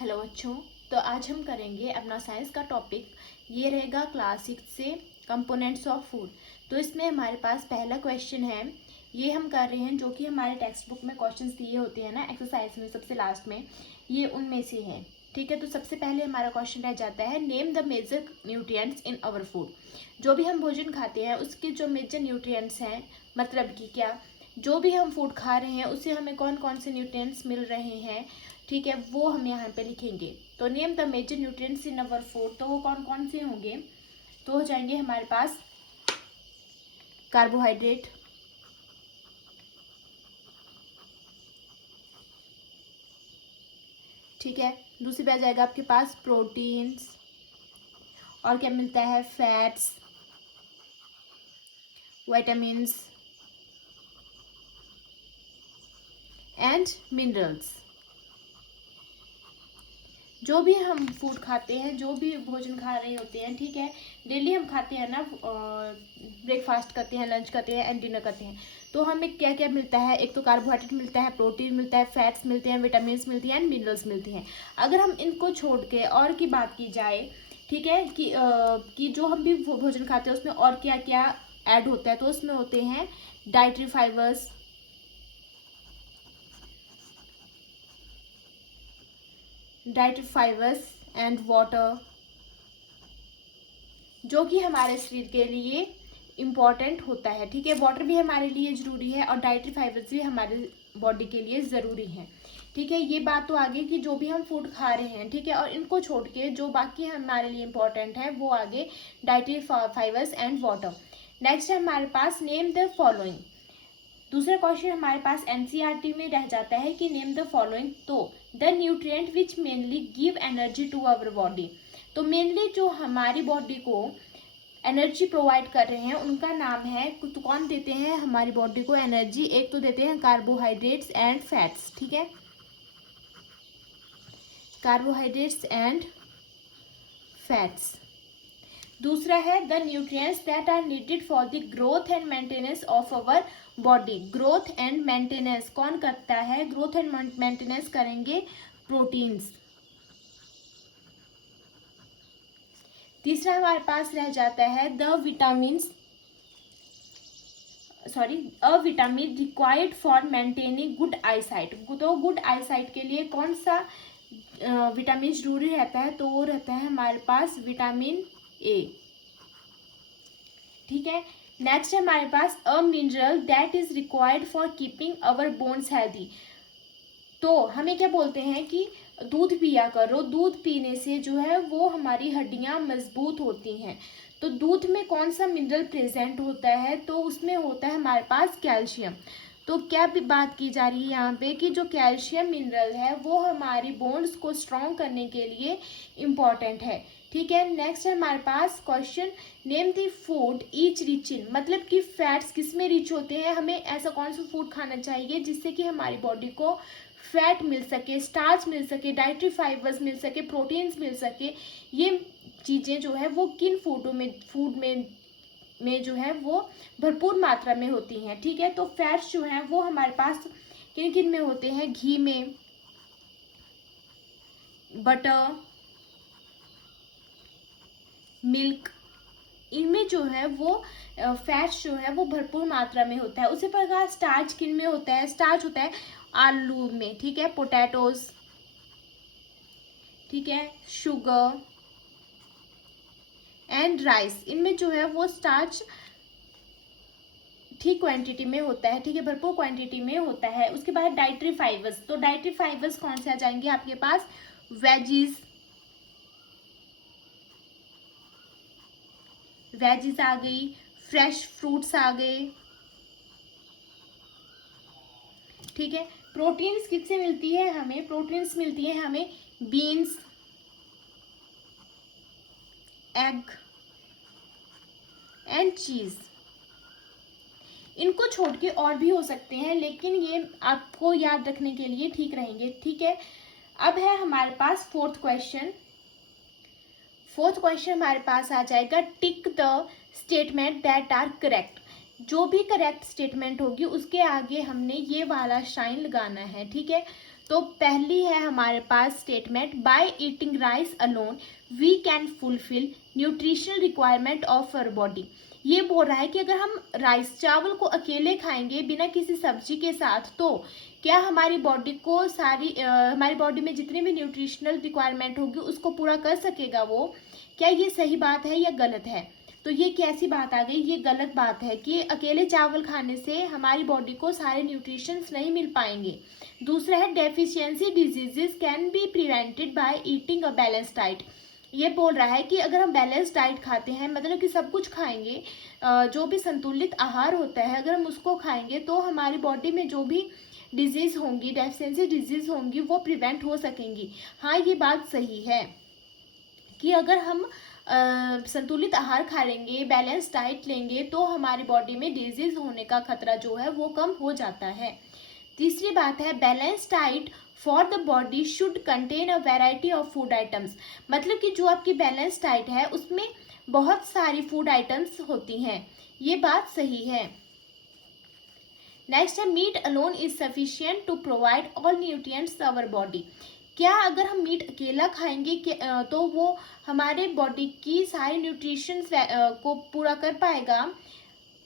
Hello बच्चों। तो आज हम करेंगे अपना साइंस का टॉपिक। ये रहेगा क्लास 6 से कंपोनेंट्स ऑफ फूड। तो इसमें हमारे पास पहला क्वेश्चन है, ये हम कर रहे हैं जो कि हमारे टेक्स्ट बुक में क्वेश्चंस दिए होते हैं ना एक्सरसाइज में सबसे लास्ट में, ये उनमें से है। ठीक है, तो सबसे पहले हमारा क्वेश्चन रह जाता है, name the major nutrients in our food. जो भी हम भोजन खाते हैं उसके जो मेजर न्यूट्रिएंट्स हैं, मतलब कि क्या जो भी हम फूड खा रहे हैं उससे हमें कौन कौन से न्यूट्रिएंट्स मिल रहे हैं, ठीक है, वो हम यहाँ पे लिखेंगे। तो name the major nutrients in our food, तो वो कौन कौन से होंगे, तो हो जाएंगे हमारे पास कार्बोहाइड्रेट, ठीक है, दूसरी पे आ जाएगा आपके पास प्रोटीन्स, और क्या मिलता है, फैट्स, विटामिन्स एंड मिनरल्स। जो भी हम फूड खाते हैं, जो भी भोजन खा रहे होते हैं, ठीक है, डेली हम खाते हैं ना, ब्रेकफास्ट करते हैं, लंच करते हैं एंड डिनर करते हैं, तो हमें क्या क्या मिलता है, एक तो कार्बोहाइड्रेट मिलता है, प्रोटीन मिलता है, फैट्स मिलते हैं, विटामिन्स मिलती हैं एंड मिनरल्स मिलती हैं। अगर हम इनको छोड़ के और की बात की जाए, ठीक है, कि जो हम भी भोजन खाते हैं उसमें और क्या क्या ऐड होता है, तो उसमें होते हैं डाइटरी फाइबर्स, एंड वाटर, जो कि हमारे शरीर के लिए इम्पॉर्टेंट होता है। ठीक है, वाटर भी हमारे लिए ज़रूरी है और डाइटरी फाइबर्स भी हमारे बॉडी के लिए ज़रूरी हैं। ठीक है, ये बात तो आगे कि जो भी हम फूड खा रहे हैं, ठीक है, और इनको छोड़ के जो बाकी हमारे लिए इम्पॉर्टेंट है वो आगे dietary fibres and water. Next है हमारे पास नेम द फॉलोइंग। दूसरा क्वेश्चन हमारे पास एनसीईआरटी में रह जाता है कि नेम द फॉलोइंग, तो the nutrient which mainly give energy to our body. तो मेनली जो हमारी बॉडी को एनर्जी प्रोवाइड कर रहे हैं उनका नाम है, तो कौन देते हैं हमारी बॉडी को एनर्जी, एक तो देते हैं कार्बोहाइड्रेट्स एंड फैट्स, ठीक है, कार्बोहाइड्रेट्स एंड फैट्स। दूसरा है the nutrients that are needed for the growth and maintenance of our body. Growth and maintenance कौन करता है, ग्रोथ एंड मेंटेनेंस करेंगे प्रोटीन्स। तीसरा हमारे पास रह जाता है the vitamins, a vitamin required for maintaining good eyesight. तो गुड आईसाइट के लिए कौन सा विटामिन जरूरी रहता है, तो वो रहता है हमारे पास विटामिन ए। ठीक है, नेक्स्ट है हमारे पास a mineral that is required for keeping our bones healthy. तो हमें क्या बोलते हैं कि दूध पिया करो, दूध पीने से जो है वो हमारी हड्डियां मजबूत होती हैं। तो दूध में कौन सा मिनरल प्रेजेंट होता है, तो उसमें होता है हमारे पास कैल्शियम। तो क्या भी बात की जा रही है यहाँ पे कि जो कैल्शियम मिनरल है वो हमारी बोन्स को स्ट्रॉन्ग करने के लिए इम्पॉर्टेंट है। ठीक है, नेक्स्ट है हमारे पास question name the food each rich in, मतलब कि फैट्स किस में रिच होते हैं, हमें ऐसा कौन सा फूड खाना चाहिए जिससे कि हमारी बॉडी को फैट मिल सके, स्टार्च मिल सके, डाइटरी फाइबर्स मिल सके, प्रोटीन्स मिल सके। ये चीज़ें जो है वो किन फूड में जो है वो भरपूर मात्रा में होती हैं। ठीक है, तो फैट्स जो हैं वो हमारे पास किन किन में होते हैं, घी में, बटर, मिल्क, इनमें जो है वो फैट्स जो है वो भरपूर मात्रा में होता है। उसी प्रकार स्टार्च किन में होता है, स्टार्च होता है आलू में, ठीक है, पोटैटोज, ठीक है, शुगर एंड राइस, इनमें जो है वो स्टार्च ठीक क्वांटिटी में होता है, ठीक है, भरपूर क्वांटिटी में होता है। उसके बाद डाइटरी फाइबर्स, तो डाइटरी फाइबर्स कौन से आ जाएंगे आपके पास, वेजीज आ गई, फ्रेश फ्रूट्स आ गए। ठीक है, प्रोटीन्स किससे मिलती है हमें, प्रोटीन्स मिलती है हमें बीन्स, एग एंड चीज। इनको छोड़ के और भी हो सकते हैं लेकिन ये आपको याद रखने के लिए ठीक रहेंगे। ठीक है, अब है हमारे पास फोर्थ क्वेश्चन हमारे पास आ जाएगा tick the statement that are correct. जो भी करेक्ट स्टेटमेंट होगी उसके आगे हमने ये वाला साइन लगाना है। ठीक है, तो पहली है हमारे पास statement, by eating rice alone we can fulfil nutritional requirement of our body. ये बोल रहा है कि अगर हम राइस चावल को अकेले खाएंगे बिना किसी सब्जी के साथ, तो क्या हमारी बॉडी को हमारी बॉडी में जितनी भी न्यूट्रिशनल रिक्वायरमेंट होगी उसको पूरा कर सकेगा वो। क्या ये सही बात है या गलत है? तो ये कैसी बात आ गई, ये गलत बात है कि अकेले चावल खाने से हमारी बॉडी को सारे न्यूट्रिशंस नहीं मिल पाएंगे। दूसरा है deficiency diseases can be prevented by eating a balance diet. ये बोल रहा है कि अगर हम बैलेंस डाइट खाते हैं, मतलब कि सब कुछ खाएंगे, जो भी संतुलित आहार होता है अगर हम उसको खाएंगे तो हमारी बॉडी में जो भी डिजीज होंगी, डेफिशिएंसी डिजीज होंगी, वो प्रिवेंट हो सकेंगी। हाँ, ये बात सही है कि अगर हम संतुलित आहार खाएंगे, बैलेंस डाइट लेंगे, तो हमारी बॉडी में डिजीज होने का खतरा जो है वो कम हो जाता है। तीसरी बात है, balance diet for the body should contain a variety of food items. मतलब कि जो आपकी बैलेंस डाइट है उसमें बहुत सारी फूड आइटम्स होती हैं, ये बात सही है। नेक्स्ट है, meat alone is sufficient to provide all nutrients our body. क्या अगर हम मीट अकेला खाएंगे तो वो हमारे बॉडी की सारी न्यूट्रिशन को पूरा कर पाएगा,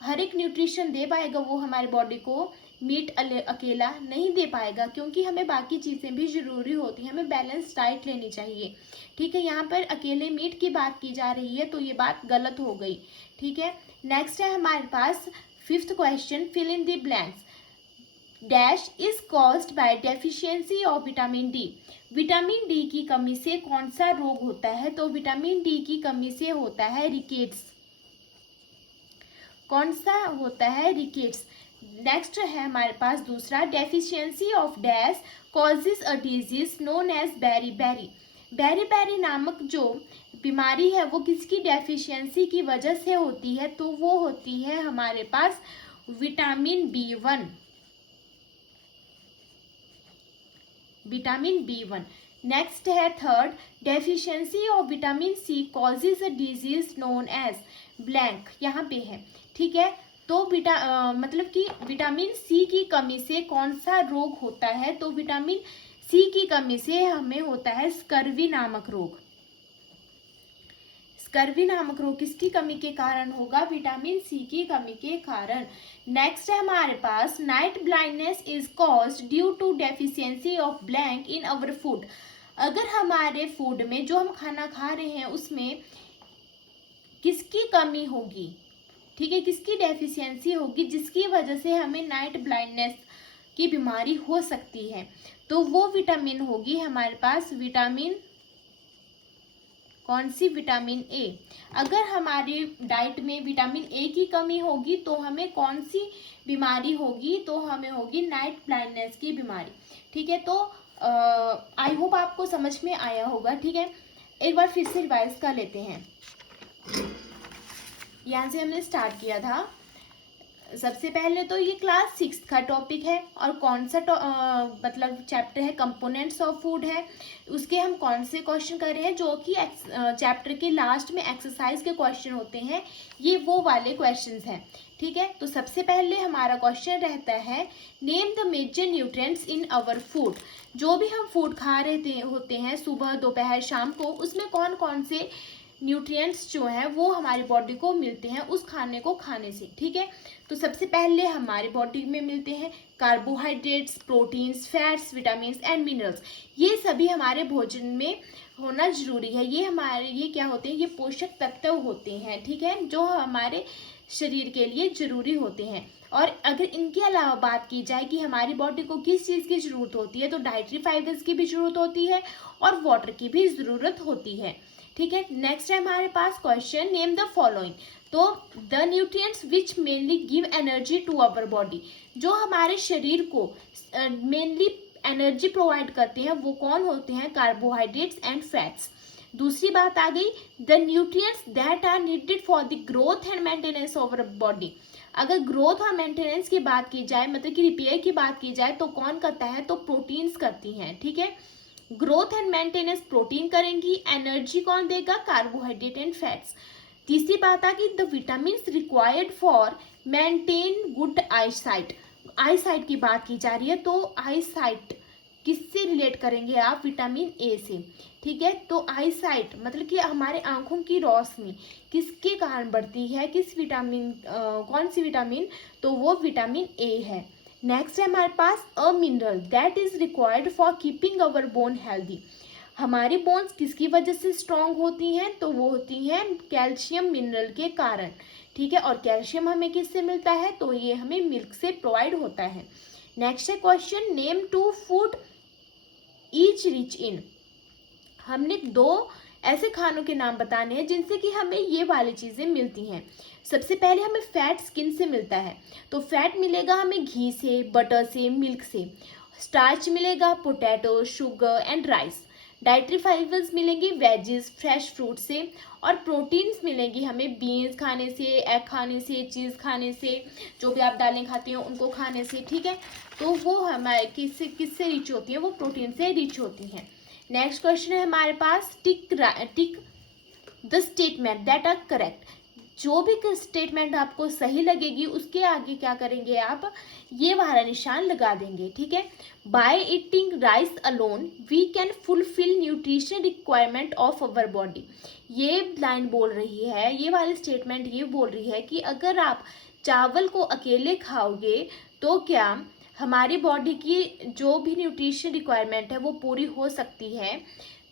हर एक न्यूट्रिशन दे पाएगा वो हमारी बॉडी को? मीट अकेला नहीं दे पाएगा, क्योंकि हमें बाकी चीज़ें भी ज़रूरी होती हैं, हमें बैलेंस डाइट लेनी चाहिए। ठीक है, यहाँ पर अकेले मीट की बात की जा रही है तो ये बात गलत हो गई। ठीक है, नेक्स्ट है हमारे पास fifth question, fill in the blanks. Dash is caused by deficiency of vitamin D. Vitamin D की कमी से कौन सा रोग होता है? तो विटामिन डी की कमी से होता है रिकेट्स। कौन सा होता है? रिकेट्स। नेक्स्ट है हमारे पास दूसरा, deficiency of dash causes a disease known as berry berry. Berry berry नामक जो बीमारी है वो किसकी डेफिशिएंसी की वजह से होती है? तो वो होती है हमारे पास vitamin B1। Vitamin B1। Next है third, deficiency of vitamin C causes a disease known as blank. यहाँ पे है, ठीक है। तो मतलब कि विटामिन सी की कमी से कौन सा रोग होता है? तो विटामिन सी की कमी से हमें होता है स्कर्वी नामक रोग। स्कर्वी नामक रोग किसकी कमी के कारण होगा? विटामिन सी की कमी के कारण। नेक्स्ट है हमारे पास, night blindness is caused due to deficiency of blank in our food. अगर हमारे फूड में जो हम खाना खा रहे हैं उसमें किसकी कमी होगी? ठीक है, किसकी डेफिशिएंसी होगी जिसकी वजह से हमें नाइट ब्लाइंडनेस की बीमारी हो सकती है? तो वो विटामिन होगी हमारे पास विटामिन, कौन सी? Vitamin A. अगर हमारी डाइट में विटामिन ए की कमी होगी तो हमें कौन सी बीमारी होगी? तो हमें होगी नाइट ब्लाइंडनेस की बीमारी। ठीक है, तो आई होप आपको समझ में आया होगा। ठीक है, एक बार फिर से रिवाइज कर लेते हैं। यहाँ से हमने स्टार्ट किया था। सबसे पहले तो ये क्लास 6 का टॉपिक है और कौन सा मतलब चैप्टर है, कंपोनेंट्स ऑफ फूड है। उसके हम कौन से क्वेश्चन कर रहे हैं जो कि चैप्टर के लास्ट में एक्सरसाइज के क्वेश्चन होते हैं, ये वो वाले क्वेश्चंस हैं। ठीक है, तो सबसे पहले हमारा क्वेश्चन रहता है, name the major nutrients in our food. जो भी हम फूड खा रहे होते हैं सुबह, दोपहर, शाम को, उसमें कौन कौन से न्यूट्रिएंट्स जो हैं वो हमारी बॉडी को मिलते हैं उस खाने को खाने से। ठीक है, तो सबसे पहले हमारी बॉडी में मिलते हैं carbohydrates, proteins, fats, vitamins and minerals. ये सभी हमारे भोजन में होना जरूरी है। ये क्या होते हैं? ये पोषक तत्व होते हैं। ठीक है, जो हमारे शरीर के लिए जरूरी होते हैं। और अगर इनके अलावा बात की जाए कि हमारी बॉडी को किस चीज़ की ज़रूरत होती है, तो डाइटरी फाइबर्स की भी ज़रूरत होती है और वाटर की भी ज़रूरत होती है। ठीक है, नेक्स्ट है हमारे पास क्वेश्चन, नेम द फॉलोइंग। तो the nutrients which mainly give energy to our body. जो हमारे शरीर को मेनली एनर्जी प्रोवाइड करते हैं वो कौन होते हैं? Carbohydrates and fats. दूसरी बात आ गई, the nutrients that are needed for the growth and maintenance of our body. अगर ग्रोथ और मेंटेनेंस की बात की जाए, मतलब कि रिपेयर की बात की जाए, तो कौन करता है? तो प्रोटीन्स करती हैं। ठीक है, ग्रोथ एंड मेंटेनेंस प्रोटीन करेंगी, एनर्जी कौन देगा? Carbohydrate and fats. तीसरी बात आ गई, the vitamin required for maintain good I site. I site की बात की जा रही है, तो आई साइट किससे रिलेट करेंगे आप? विटामिन ए से, ठीक है। तो आई साइट मतलब कि हमारे आंखों की रोशनी किसके कारण बढ़ती है, किस विटामिन, कौन सी विटामिन? तो वो विटामिन ए है। नेक्स्ट है हमारे पास a mineral that is required for keeping our bone healthy. हमारी बोन्स किसकी वजह से स्ट्रांग होती हैं? तो वो होती हैं कैल्शियम मिनरल के कारण, ठीक है। और कैल्शियम हमें किससे मिलता है? तो ये हमें मिल्क से प्रोवाइड होता है। नेक्स्ट है question, name 2 food each rich इन। हमने 2 ऐसे खानों के नाम बताने हैं जिनसे कि हमें ये वाली चीज़ें मिलती हैं। सबसे पहले हमें फैट स्किन से मिलता है, तो फैट मिलेगा हमें घी से, बटर से, मिल्क से। स्टार्च मिलेगा potato, sugar and rice. Dietary fibres मिलेंगी वेजिस, फ्रेश फ्रूट से। और प्रोटीन्स मिलेंगी हमें बीन्स खाने से, एग खाने से, चीज़ खाने से, जो भी आप दालें खाते हो उनको खाने से, ठीक है। तो वो हमारे किससे रिच होती है? वो प्रोटीन से रिच होती हैं। नेक्स्ट क्वेश्चन है हमारे पास, tick the statement that are correct. जो भी स्टेटमेंट आपको सही लगेगी उसके आगे क्या करेंगे आप? ये वाला निशान लगा देंगे, ठीक है। By eating rice alone we can fulfil nutrition requirement of our body. ये लाइन बोल रही है, ये वाली स्टेटमेंट ये बोल रही है कि अगर आप चावल को अकेले खाओगे तो क्या हमारी बॉडी की जो भी न्यूट्रिशन रिक्वायरमेंट है वो पूरी हो सकती है?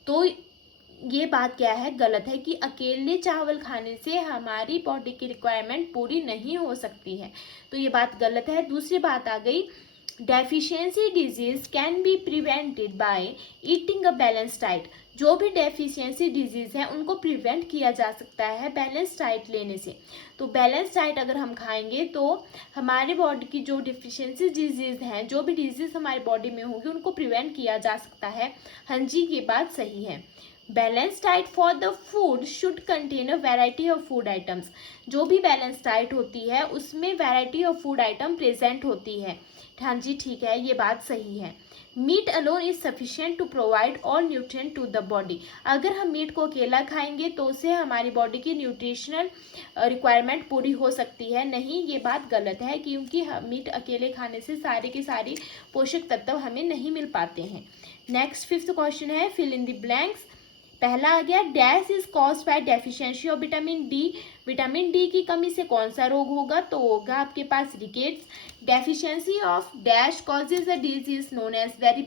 तो ये बात क्या है? गलत है कि अकेले चावल खाने से हमारी बॉडी की रिक्वायरमेंट पूरी नहीं हो सकती है, तो ये बात गलत है। दूसरी बात आ गई, deficiency disease can be prevented by eating a balance diet. जो भी डेफिशिएंसी डिजीज है उनको प्रिवेंट किया जा सकता है बैलेंस डाइट लेने से। तो बैलेंस डाइट अगर हम खाएंगे तो हमारे बॉडी की जो डिफिशिएंसी डिजीज हैं, जो भी डिजीज हमारी बॉडी में होगी उनको प्रिवेंट किया जा सकता है। हाँ जी, ये बात सही है। Balance diet for the food should contain a variety of food items. जो भी बैलेंस डाइट होती है उसमें variety of food item present होती है। हाँ जी, ठीक है, ये बात सही है। Meat alone is sufficient to provide all nutrient to the body. अगर हम मीट को अकेला खाएंगे तो उससे हमारी बॉडी की न्यूट्रिशनल रिक्वायरमेंट पूरी हो सकती है। नहीं, ये बात गलत है, क्योंकि मीट अकेले खाने से सारे के सारे पोषक तत्व हमें नहीं मिल पाते हैं। नेक्स्ट 5th क्वेश्चन है, फिल इन द ब्लैंक्स। पहला आ गया, dash is caused by deficiency of vitamin D. Vitamin D की कमी से कौन सा रोग होगा? तो होगा आपके पास rickets. Deficiency of dash causes a disease known as berry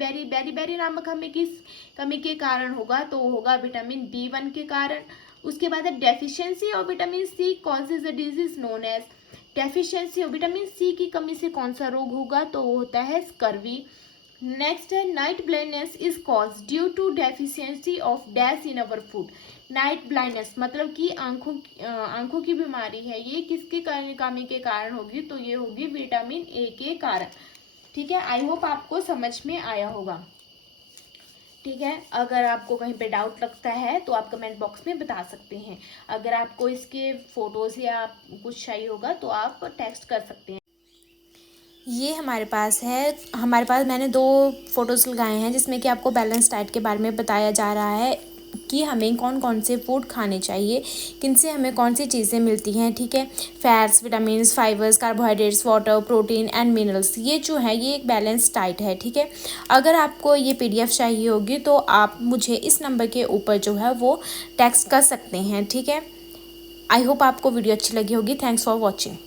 berry नामक हमें किस कमी के कारण होगा? तो होगा विटामिन B1 के कारण। उसके बाद है deficiency of vitamin C causes a disease known as. Deficiency of vitamin C की कमी से कौन सा रोग होगा? तो होता है स्कर्वी। नेक्स्ट है, night blindness is cause due to deficiency of dash in our food. Night blindness मतलब कि आंखों की बीमारी है, ये किसके कमी के कारण होगी? तो ये होगी विटामिन ए के कारण, ठीक है। आई होप आपको समझ में आया होगा, ठीक है। अगर आपको कहीं पे डाउट लगता है तो आप कमेंट बॉक्स में बता सकते हैं। अगर आपको इसके फोटोज या कुछ चाहिए होगा तो आप टेक्स्ट कर सकते हैं। ये हमारे पास मैंने 2 फ़ोटोज़ लगाए हैं जिसमें कि आपको बैलेंस डाइट के बारे में बताया जा रहा है कि हमें कौन कौन से फूड खाने चाहिए, किनसे हमें कौन सी चीज़ें मिलती हैं, ठीक है। Fats, vitamins, fibres, carbohydrates, water, protein and minerals, ये जो है ये एक बैलेंस डाइट है, ठीक है। अगर आपको ये PDF चाहिए होगी तो आप मुझे इस नंबर के ऊपर जो है वो टेक्स्ट कर सकते हैं, ठीक है। आई होप आपको वीडियो अच्छी लगी होगी। Thanks for watching.